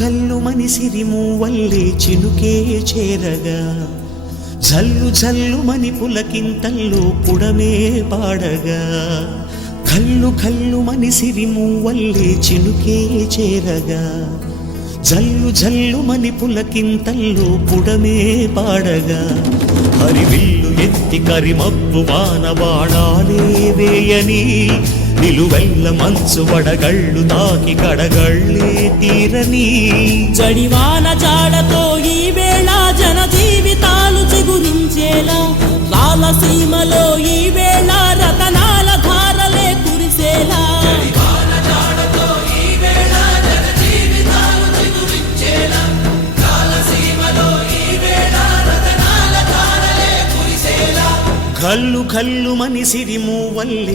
కల్లు మని సిరిమూవల్లే చినుకే చేరగా జల్లు జల్లు మని పులకింతల్లో పుడమే పాడగా కల్లు కల్లు మని సిరిమూవల్లే చినుకే చేరగా జల్లు జల్లు మని పులకింతల్లో పుడమే పాడగా హరివిల్లు ఎత్తి కరిమబ్బు వాన బాణాలే వేయని నిలువెల్ల మంచు వడగళ్ళు తాకి కడగళ్ళే తీరని జడివాన జాడతో ఈ వేళ జన జీవితాలు చిగురించేలా రాలసీమలో ఈ వేళ రతనాల ధారలే కురిసేలా కల్లు కల్లు మని సిరిమూవల్లే